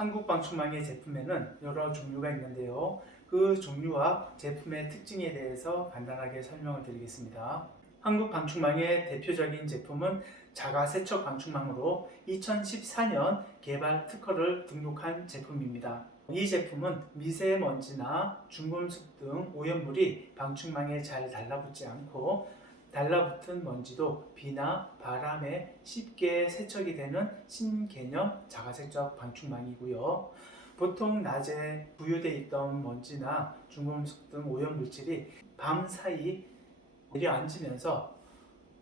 한국 방충망의 제품에는 여러 종류가 있는데요. 그 종류와 제품의 특징에 대해서 간단하게 설명을 드리겠습니다. 한국 방충망의 대표적인 제품은 자가 세척 방충망으로 2014년 개발 특허를 등록한 제품입니다. 이 제품은 미세먼지나 중금속 등 오염물이 방충망에 잘 달라붙지 않고 달라붙은 먼지도 비나 바람에 쉽게 세척이 되는 신개념 자가세척 방충망이고요. 보통 낮에 부유돼 있던 먼지나 중금속 등 오염 물질이 밤 사이 내려앉으면서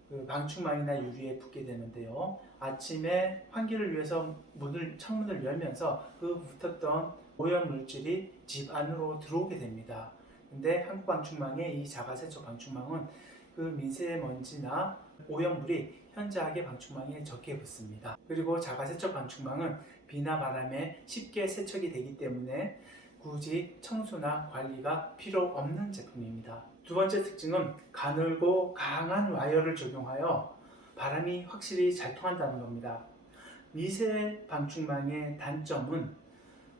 그 방충망이나 유리에 붙게 되는데요. 아침에 환기를 위해서 문을 창문을 열면서 그 붙었던 오염 물질이 집 안으로 들어오게 됩니다. 근데 한국 방충망의 이 자가세척 방충망은 그 미세먼지나 오염물이 현저하게 방충망에 적게 붙습니다. 그리고 자가세척 방충망은 비나 바람에 쉽게 세척이 되기 때문에 굳이 청소나 관리가 필요 없는 제품입니다. 두 번째 특징은 가늘고 강한 와이어를 적용하여 바람이 확실히 잘 통한다는 겁니다. 미세 방충망의 단점은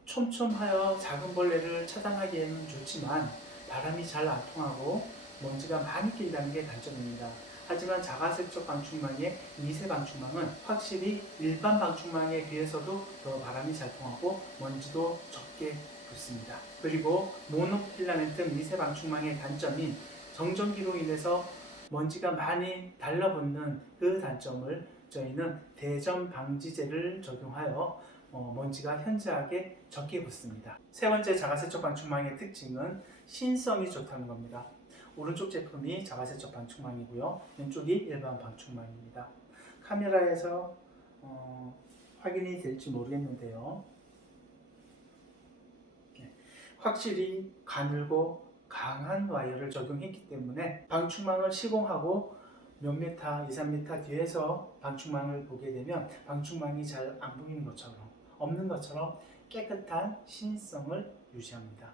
촘촘하여 작은 벌레를 차단하기에는 좋지만 바람이 잘 안 통하고 먼지가 많이 낀다는 게 단점입니다. 하지만 자가세척 방충망의 미세 방충망은 확실히 일반 방충망에 비해서도 더 바람이 잘 통하고 먼지도 적게 붙습니다. 그리고 모노필라멘트 미세 방충망의 단점인 정전기로 인해서 먼지가 많이 달라붙는 그 단점을 저희는 대전 방지제를 적용하여 어, 먼지가 현저하게 적게 붙습니다. 세 번째 자가세척 방충망의 특징은 신성이 좋다는 겁니다. 오른쪽 제품이 자가세척 방충망이고요. 왼쪽이 일반 방충망입니다. 카메라에서 어, 확인이 될지 모르겠는데요. 네, 확실히 가늘고 강한 와이어를 적용했기 때문에 방충망을 시공하고 몇 미터, 2, 3미터 뒤에서 방충망을 보게 되면 방충망이 잘 안 보이는 것처럼 없는 것처럼 깨끗한 신성을 유지합니다.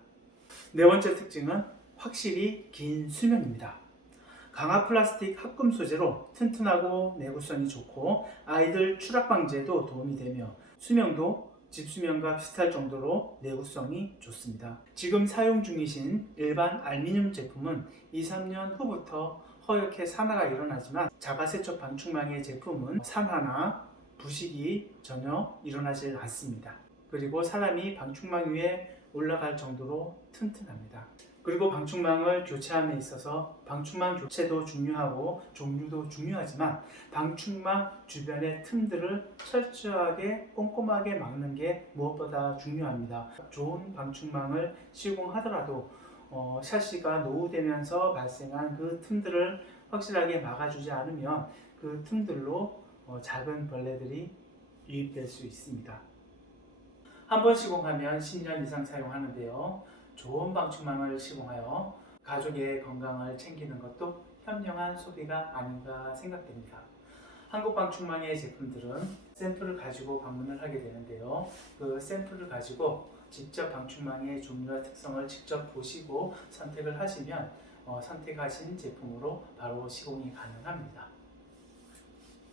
네 번째 특징은 확실히 긴 수명입니다. 강화 플라스틱 합금 소재로 튼튼하고 내구성이 좋고 아이들 추락 방지에도 도움이 되며 수명도 집수명과 비슷할 정도로 내구성이 좋습니다. 지금 사용 중이신 일반 알루미늄 제품은 2, 3년 후부터 허옇게 산화가 일어나지만 자가세척 방충망의 제품은 산화나 부식이 전혀 일어나질 않습니다. 그리고 사람이 방충망 위에 올라갈 정도로 튼튼합니다. 그리고 방충망을 교체함에 있어서 방충망 교체도 중요하고 종류도 중요하지만 방충망 주변의 틈들을 철저하게 꼼꼼하게 막는 게 무엇보다 중요합니다. 좋은 방충망을 시공하더라도 어, 샤시가 노후되면서 발생한 그 틈들을 확실하게 막아주지 않으면 그 틈들로 어, 작은 벌레들이 유입될 수 있습니다. 한 번 시공하면 10년 이상 사용하는데요. 좋은 방충망을 시공하여 가족의 건강을 챙기는 것도 현명한 소비가 아닌가 생각됩니다. 한국 방충망의 제품들은 샘플을 가지고 방문을 하게 되는데요. 그 샘플을 가지고 직접 방충망의 종류와 특성을 직접 보시고 선택을 하시면 어, 선택하신 제품으로 바로 시공이 가능합니다.